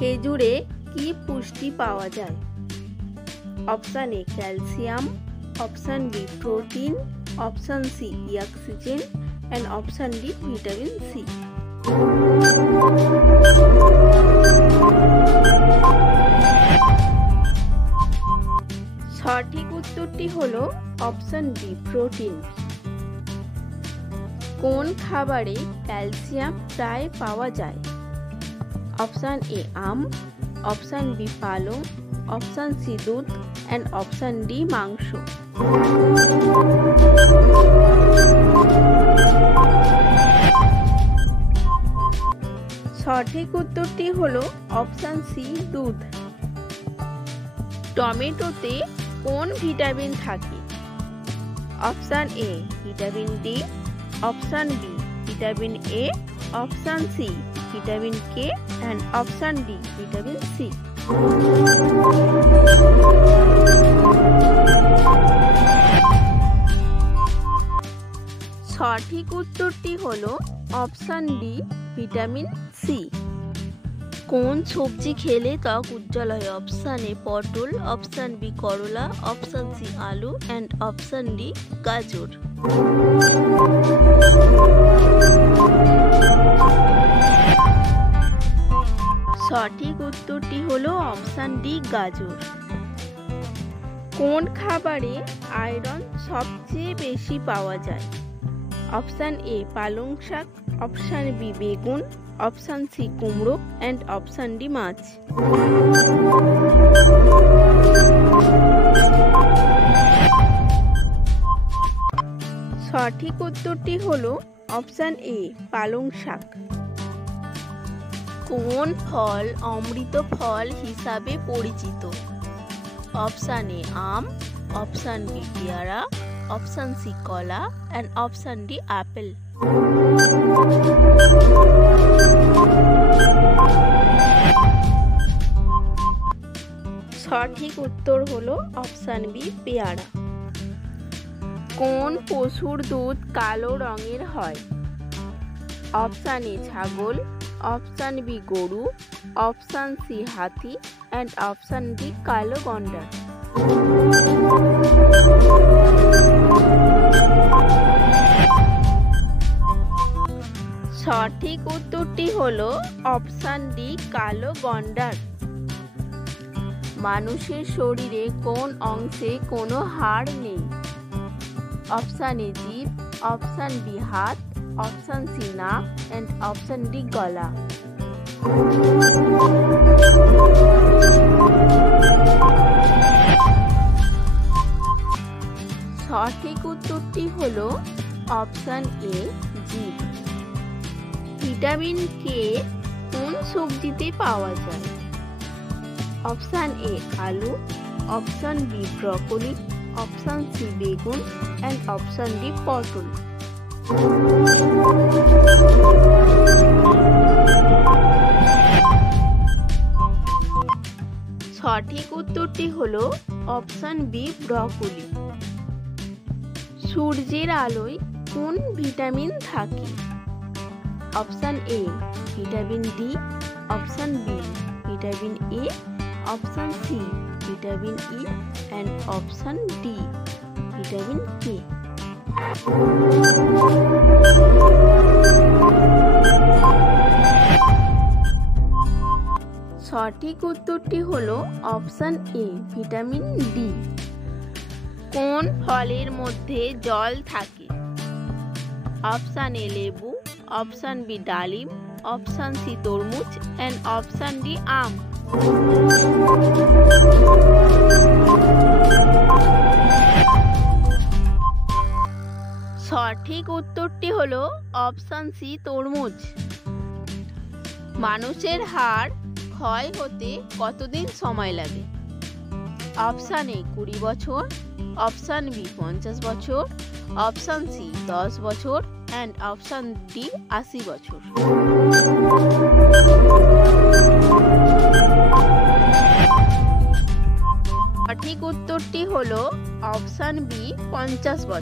খেজুরে কি পুষ্টি পাওয়া যায়? Option A calcium, option B protein, option C oxygen and option D vitamin C. সঠিক উত্তরটি হলো অপশন বি প্রোটিন। কোন খাবারে ক্যালসিয়াম প্রায় পাওয়া যায়? অপশন এ আম, অপশন বি পালং, অপশন সি দুধ এন্ড অপশন ডি মাংস। সঠিক উত্তরটি হলো অপশন সি দুধ। টমেটোতে কোন ভিটামিন থাকে? Option A vitamin D, option B vitamin A, option C vitamin K and option D vitamin C. সঠিক উত্তরটি হলো অপশন ডি ভিটামিন সি। কোন সবজি খেলে ত্বক উজ্জ্বল হয়? অপশন এ পটল, অপশন বি করলা, অপশন সি আলু এন্ড অপশন ডি গাজর। সঠিক উত্তরটি হলো অপশন ডি গাজর। কোন খাবারে আয়রন সবচেয়ে বেশি পাওয়া যায়? অপশন এ পালং শাক, অপশন বি বেগুন, অপশন সি কুমড়ো এন্ড অপশন ডি মাছ। সঠিক উত্তরটি হলো অপশন এ পালং শাক। কোন ফল অমৃত ফল হিসাবে পরিচিত? অপশন এ আম, অপশন বি পেয়ারা, অপশন সি কলা এন্ড অপশন ডি আপেল। সঠিক উত্তর হলো অপশন বি পেয়ারা। কোন পশুর দুধ কালো রঙের হয়? অপশন এ ছাগল, অপশন বি গরু, অপশন সি হাতি এন্ড অপশন ডি কালো গন্ডার। সঠিক উত্তরটি হলো অপশন ডি কালো গন্ডার। মানুষের শরীরে কোন অংশে কোনো হাড় নেই? অপশন এ জিভ, অপশন বি হাত, অপশন সি নাক এন্ড অপশন ডি গলা। সঠিক উত্তরটি হলো অপশন এ জিভ। ভিটামিন কে কোন সবজিতে পাওয়া যায়? অপশন এ আলু, option B broccoli, option C বেগুন এন্ড অপশন ডি পটল। সঠিক উত্তরটি হলো অপশন বি ব্রকলি। সূর্যের আলোয় কোন ভিটামিন থাকে? Option A vitamin D, option B vitamin A, option C vitamin E and option D vitamin K. সঠিক উত্তরটি হলো অপশন এ ভিটামিন ডি। কোন ফলের মধ্যে জল থাকে? অপশন এ লেবু, অপশন বি ডালিম, অপশন সি তরমুজ এন্ড অপশন ডি আম। সঠিক উত্তরটি হলো অপশন সি তরমুজ। মানুষের হাড় ক্ষয় হতে কতদিন সময় লাগে? অপশন এ 20 বছর, অপশন বি 50 বছর, অপশন সি 10 বছর এন্ড অপশন ডি 80 বছর। সঠিক উত্তরটি হলো অপশন বি 50 বছর।